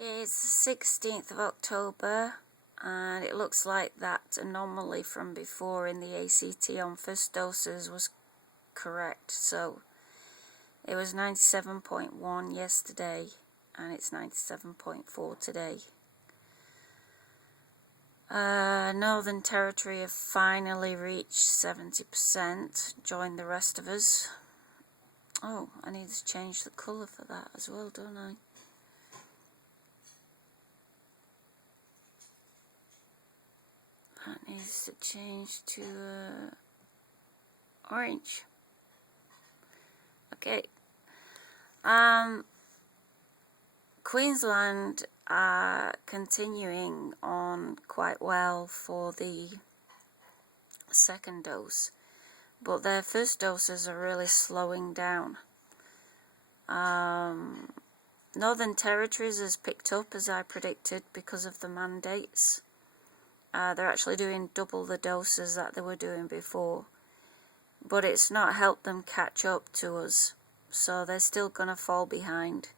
Okay, it's the 16th of October, and it looks like that anomaly from before in the ACT on first doses was correct. So it was 97.1 yesterday, and it's 97.4 today. Northern Territory have finally reached 70%, joined the rest of us. Oh, I need to change the colour for that as well, don't I? That needs to change to orange. Okay. Queensland are continuing on quite well for the second dose, but their first doses are really slowing down. Northern Territories has picked up, as I predicted, because of the mandates. They're actually doing double the doses that they were doing before, but it's not helped them catch up to us, so they're still going to fall behind.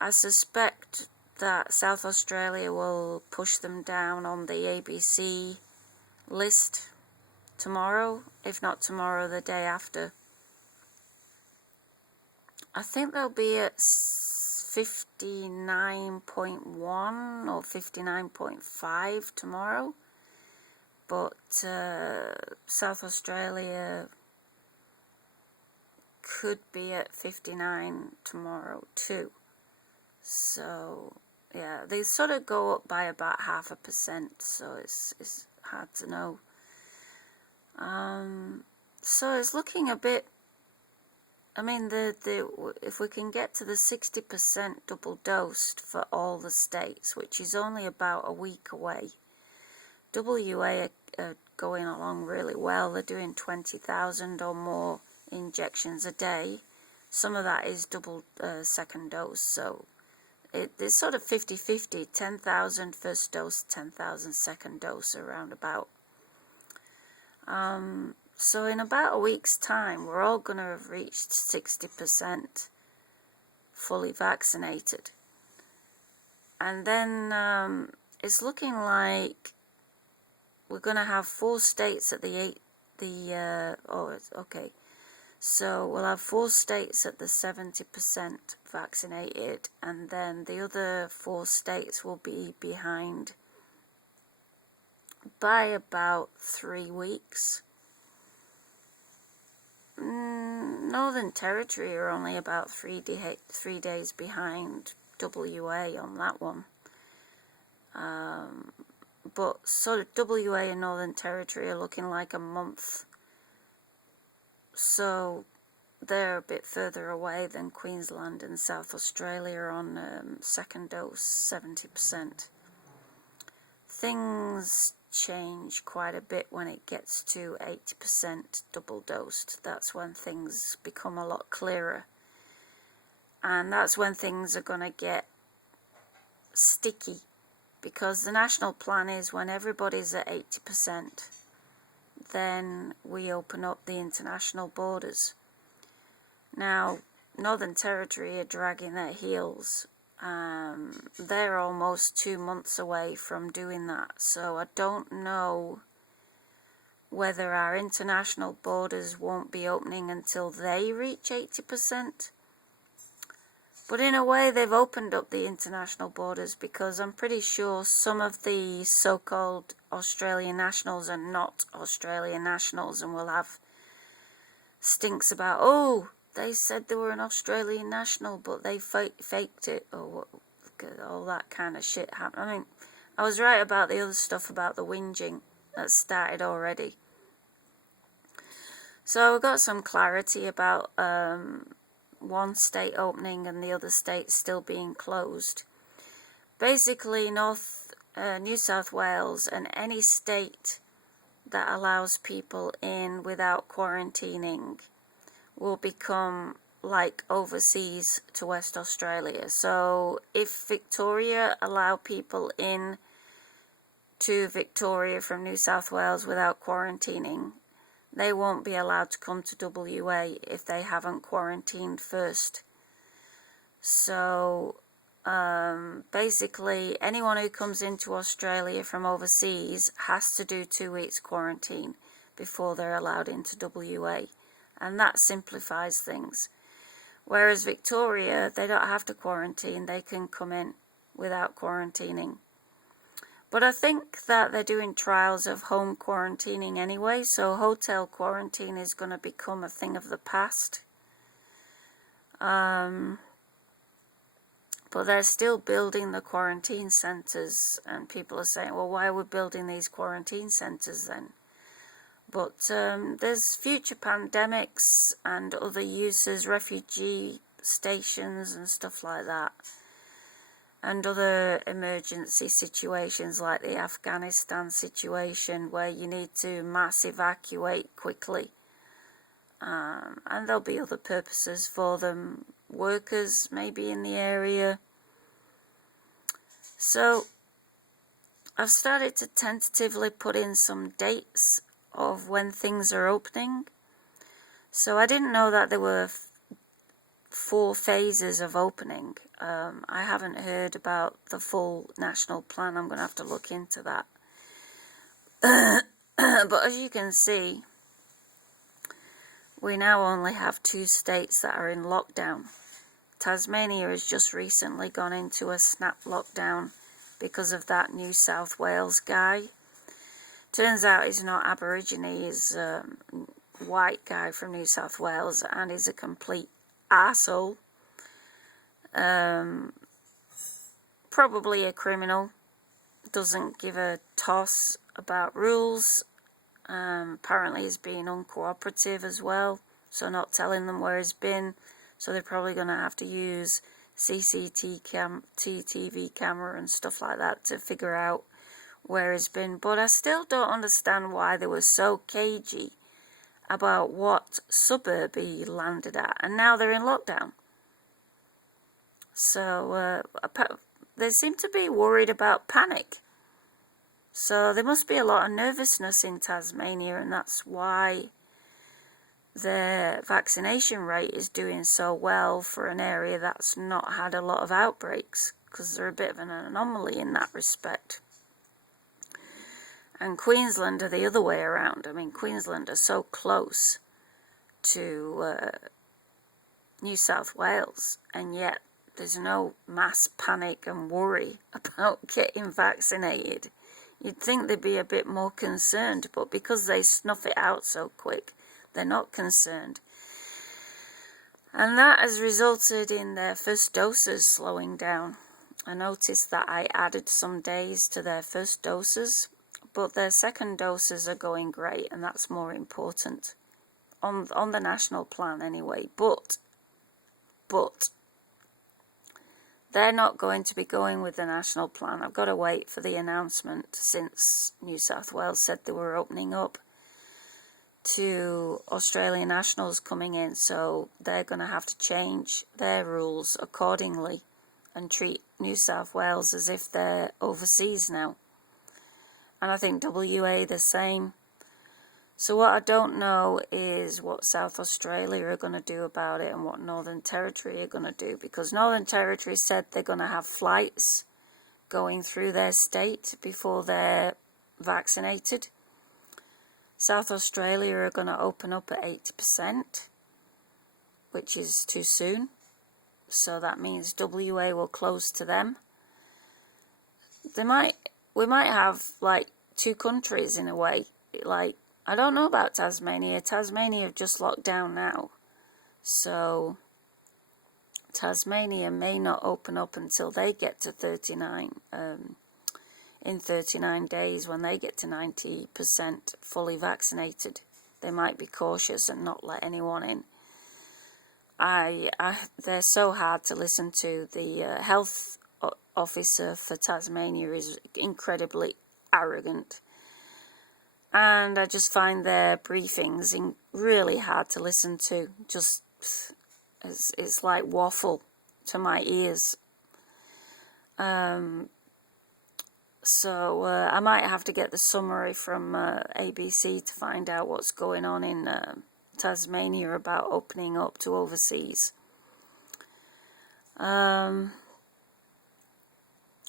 I suspect that South Australia will push them down on the ABC list tomorrow, if not tomorrow, the day after. I think they'll be at 59.1 or 59.5 tomorrow, but South Australia could be at 59 tomorrow too. So yeah, they sort of go up by about 0.5%, so it's hard to know. So it's looking a bit, I mean, if we can get to the 60% double dosed for all the states, which is only about a week away, WA are going along really well. They're doing 20,000 or more injections a day. Some of that is double second dose, so it's sort of 50-50, 10,000 first dose, 10,000 second dose, around about. So in about a week's time, we're all going to have reached 60% fully vaccinated. And then it's looking like we're going to have 4 states at So we'll have 4 states at the 70% vaccinated, and then the other 4 states will be behind by about 3 weeks. Northern Territory are only about 3 days behind WA on that one. But sort of WA and Northern Territory are looking like a month. So they're a bit further away than Queensland and South Australia on second dose, 70%. Things change quite a bit when it gets to 80% double dosed. That's when things become a lot clearer. And that's when things are going to get sticky, because the national plan is when everybody's at 80%, then we open up the international borders. Now, Northern Territory are dragging their heels. They're almost 2 months away from doing that, so I don't know whether our international borders won't be opening until they reach 80%. But in a way, they've opened up the international borders, because I'm pretty sure some of the so-called Australian nationals are not Australian nationals and will have stinks about, oh, they said they were an Australian national, but they faked it, or all that kind of shit happened. I mean, I was right about the other stuff about the whinging that started already. So we've got some clarity about one state opening and the other state still being closed. Basically, New South Wales and any state that allows people in without quarantining will become like overseas to West Australia. So if Victoria allow people in to Victoria from New South Wales without quarantining, they won't be allowed to come to WA if they haven't quarantined first. So basically anyone who comes into Australia from overseas has to do 2 weeks quarantine before they're allowed into WA, and that simplifies things. Whereas Victoria, they don't have to quarantine, they can come in without quarantining. But I think that they're doing trials of home quarantining anyway, so hotel quarantine is going to become a thing of the past. But they're still building the quarantine centres, and people are saying, well, why are we building these quarantine centres then? But there's future pandemics and other uses, refugee stations and stuff like that, and other emergency situations like the Afghanistan situation where you need to mass evacuate quickly. And there'll be other purposes for them, workers maybe in the area. So I've started to tentatively put in some dates of when things are opening. So I didn't know that there were 4 phases of opening. I haven't heard about the full national plan. I'm going to have to look into that. But as you can see, we now only have 2 states that are in lockdown. Tasmania has just recently gone into a snap lockdown because of that New South Wales guy. Turns out he's not Aborigine, he's a white guy from New South Wales, and he's a complete arsehole. Probably a criminal, doesn't give a toss about rules. Apparently he's being uncooperative as well, so not telling them where he's been, so they're probably going to have to use CCTV camera and stuff like that to figure out where he's been. But I still don't understand why they were so cagey about what suburb he landed at, and now they're in lockdown. So they seem to be worried about panic. So there must be a lot of nervousness in Tasmania, and that's why their vaccination rate is doing so well for an area that's not had a lot of outbreaks, because they're a bit of an anomaly in that respect. And Queensland are the other way around. I mean, Queensland are so close to New South Wales, and yet there's no mass panic and worry about getting vaccinated. You'd think they'd be a bit more concerned, but because they snuff it out so quick, they're not concerned. And that has resulted in their first doses slowing down. I noticed that I added some days to their first doses, but their second doses are going great, and that's more important on the national plan anyway. But they're not going to be going with the national plan. I've got to wait for the announcement, since New South Wales said they were opening up to Australian nationals coming in, so they're going to have to change their rules accordingly and treat New South Wales as if they're overseas now. And I think WA the same. So what I don't know is what South Australia are going to do about it, and what Northern Territory are going to do, because Northern Territory said they're going to have flights going through their state before they're vaccinated. South Australia are going to open up at 80%, which is too soon. So that means WA will close to them. We might have like 2 countries in a way. Like, I don't know about Tasmania. Tasmania have just locked down now. So Tasmania may not open up until they get to 39, in 39 days, when they get to 90% fully vaccinated. They might be cautious and not let anyone in. They're so hard to listen to. The health officer for Tasmania is incredibly arrogant. And I just find their briefings really hard to listen to. Just, it's like waffle to my ears. So I might have to get the summary from ABC to find out what's going on in Tasmania about opening up to overseas.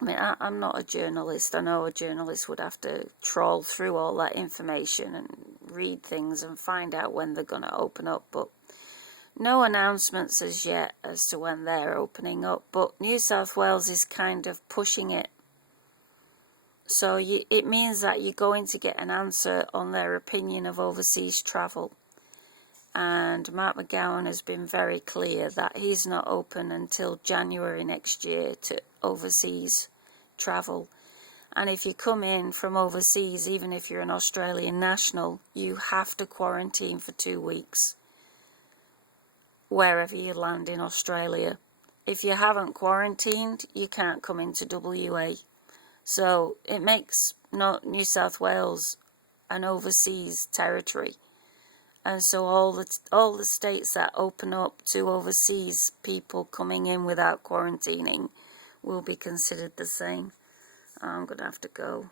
I mean, I'm not a journalist. I know a journalist would have to trawl through all that information and read things and find out when they're going to open up, but no announcements as yet as to when they're opening up. But New South Wales is kind of pushing it. So it means that you're going to get an answer on their opinion of overseas travel. And Mark McGowan has been very clear that he's not open until January next year to overseas travel. And if you come in from overseas, even if you're an Australian national, you have to quarantine for 2 weeks wherever you land in Australia. If you haven't quarantined, you can't come into WA. So it makes New South Wales an overseas territory. And so all the states that open up to overseas people coming in without quarantining will be considered the same. I'm going to have to go.